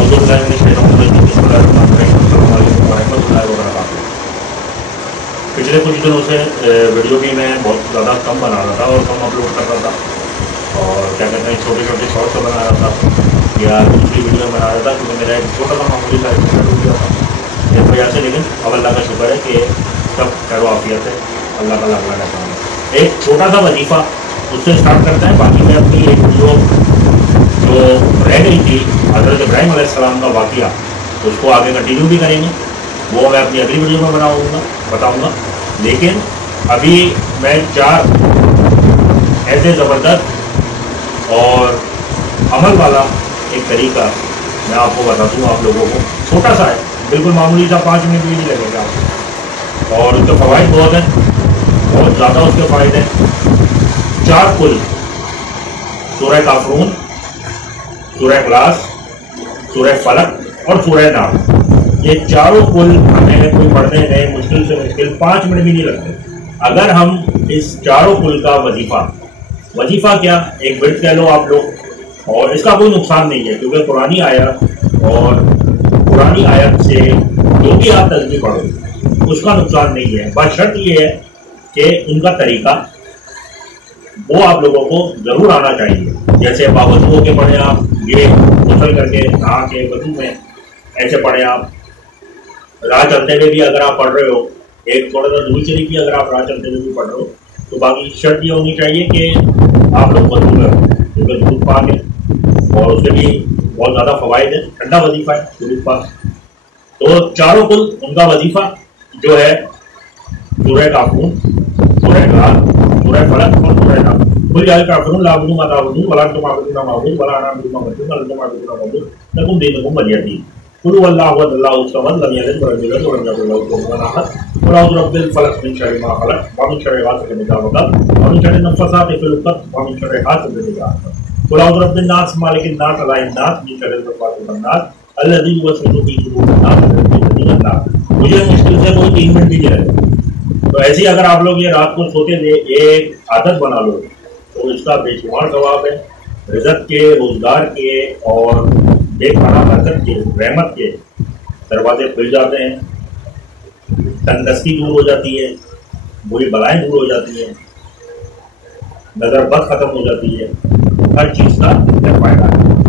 पिछले कुछ दिनों से वीडियो भी मैं बहुत ज़्यादा कम बना रहा था और कम अपलोड कर रहा था, और क्या कहते हैं छोटे छोटे शॉर्ट्स बना रहा था या दूसरी वीडियो बना रहा था, क्योंकि मेरा एक छोटा सा मामूली सा एक्सीडेंट हो गया था इस वजह से। लेकिन अब अल्लाह का शुक्र है कि सब खैर आफियत है, अल्लाह का लाख लाख है। एक छोटा सा वजीफ़ा उससे स्टार्ट करते हैं। बाकी मैं अपनी एक वीडियो जो रह गई थी हज़रत इब्राहीम अलैहिस्सलाम का वाक़या, उसको आगे कंटिन्यू भी करेंगे, वो मैं अपनी अगली वीडियो में बताऊँगा। लेकिन अभी मैं 4 ऐसे ज़बरदस्त और अमल वाला एक तरीका मैं आपको बता दूँ आप लोगों को। छोटा सा है, बिल्कुल मामूली सा, 5 मिनट भी नहीं लगेगा आपको, और उसके फ़वाइद बहुत हैं, बहुत ज़्यादा उसके फ़ायदे हैं। 4 कुल, सूरह काफ़रून, सूरह इखलास, सूरह फलक और सूरह नास, ये चारों कुल हमें कोई पढ़ने में मुश्किल से मुश्किल 5 मिनट भी नहीं लगते अगर हम इस चारों कुल का वजीफ़ा क्या, एक विर्द कह लो आप लोग, और इसका कोई नुकसान नहीं है, क्योंकि पुरानी आयत और पुरानी आयत से जो भी आप तस्बीह पढ़ो उसका नुकसान नहीं है। बस शर्त ये है कि उनका तरीका वो आप लोगों को ज़रूर आना चाहिए। जैसे बावजू होकर पढ़ें आप, ये गुसल करके नहा के वजू में ऐसे पढ़ें आप, राह चलते हुए भी अगर आप पढ़ रहे हो, एक थोड़ा सा दूर शरीफ भी अगर आप राह चलते हुए भी पढ़ रहे हो, तो बाकी शर्त ये होनी चाहिए कि आप लोग वजू में, क्योंकि दूध पाक है और उसके भी बहुत ज़्यादा फ़वाइद है, ठंडा वजीफ़ा है दूध पाक। तो चारों कुल उनका वजीफ़ा जो है सूरह काफ़रून, सूरह इखलास, सूरह फलक और सूरह नास। कुल जाल काफ़रून ला अबुदु मा ताबुदून वला अंतुम आबिदून मा अअबुदु वला अना अअबुदु मा अअबुदु वला अंतुम आबिदून मा अअबुदु लकुम दीनुकुम वलिय दीन। कुल हुवल्लाहु अहद अल्लाहु समद लम यलिद वलम यूलद वलम यकुल लहु कुफुवन अहद। कुल अऊज़ु बिरब्बिल फलक मिन शर्रि मा खलक व मिन शर्रि गासिकिन इज़ा वक़ब व मिन शर्रि नफ़्फ़ासाति फिल उक़द व मिन शर्रि हासिदिन इज़ा हसद। कुल अऊज़ु बिरब्बिन नास मालिकिन नास इलाहिन नास मिन शर्रिल वसवासिल खन्नास अल्लज़ी युवस्विसु फ़ी सुदूरिन नास मिनल नास। मुझे मुश्किल से कोई 3 मिनट भी नहीं लगे। तो ऐसे ही अगर आप लोग ये रात को सोते हुए एक आदत बना लो तो इसका बेशुमार सवाब है। रिज़्क़ के, रोज़गार के और बेपनाह बरकत के, रहमत के दरवाजे खुल जाते हैं, तंदरुस्ती दूर हो जाती है, बुरी बलाएं दूर हो जाती हैं, नज़र बद खत्म हो जाती है, हर चीज़ का फायदा है।